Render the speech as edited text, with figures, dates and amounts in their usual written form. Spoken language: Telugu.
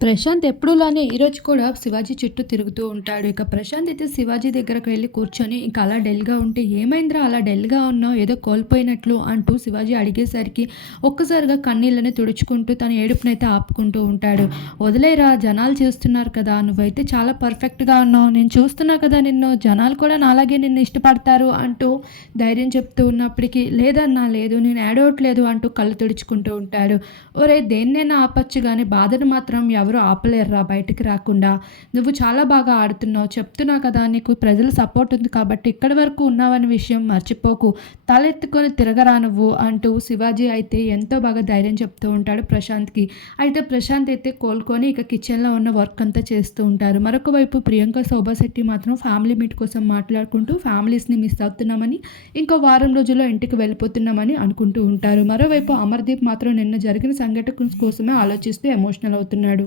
ప్రశాంత్ ఎప్పుడులానే ఈరోజు కూడా శివాజీ చుట్టూ తిరుగుతూ ఉంటాడు. ఇక ప్రశాంత్ అయితే శివాజీ దగ్గరకు వెళ్లి కూర్చొని ఇంక అలా డల్‌గా ఉంటే, "ఏమైందిరా అలా డల్‌గా ఉన్నావు? ఏదో కోల్పోయినట్లు" అంటూ శివాజీ అడిగేసరికి ఒక్కసారిగా కన్నీళ్ళని తుడుచుకుంటూ తన ఏడుపునైతే ఆపుకుంటూ ఉంటాడు. "వదిలేయరా జనాలు చూస్తున్నారు కదా! నువ్వైతే చాలా పర్ఫెక్ట్‌గా ఉన్నావు. నేను చూస్తున్నా కదా నిన్ను. జనాలు కూడా నాలాగే నిన్ను ఇష్టపడతారు" అంటూ ధైర్యం చెప్తూ ఉన్నప్పటికీ, "లేదన్నా లేదు. నేను ఏడవట్లేదు" అంటూ కళ్ళు తుడుచుకుంటూ ఉంటాడు. "ఒరేయ్! దేన్నైనా ఆపొచ్చు గానీ బాధను మాత్రం ఎవరు ఆపలేరురా బయటికి రాకుండా. నువ్వు చాలా బాగా ఆడుతున్నావు. చెప్తున్నా కదా! నీకు ప్రజల సపోర్ట్ ఉంది కాబట్టి ఇక్కడి వరకు ఉన్నావనే విషయం మర్చిపోకు. తలెత్తుకొని తిరగరా నువ్వు" అంటూ శివాజీ అయితే ఎంతో బాగా ధైర్యం చెప్తూ ఉంటాడు ప్రశాంత్‌కి. అయితే ప్రశాంత్ అయితే కోలుకొని ఇక కిచెన్‌లో ఉన్న వర్క్ అంతా చేస్తూ ఉంటారు. మరొక వైపు ప్రియాంక, శోభా శెట్టి మాత్రం ఫ్యామిలీ మీట్ కోసం మాట్లాడుకుంటూ ఫ్యామిలీస్‌ని మిస్ అవుతున్నామని, ఇంకో వారం రోజుల్లో ఇంటికి వెళ్ళిపోతున్నామని అనుకుంటూ ఉంటారు. మరోవైపు అమర్దీప్ మాత్రం నిన్న జరిగిన సంఘటన కోసమే ఆలోచిస్తూ ఎమోషనల్ అవుతున్నాడు.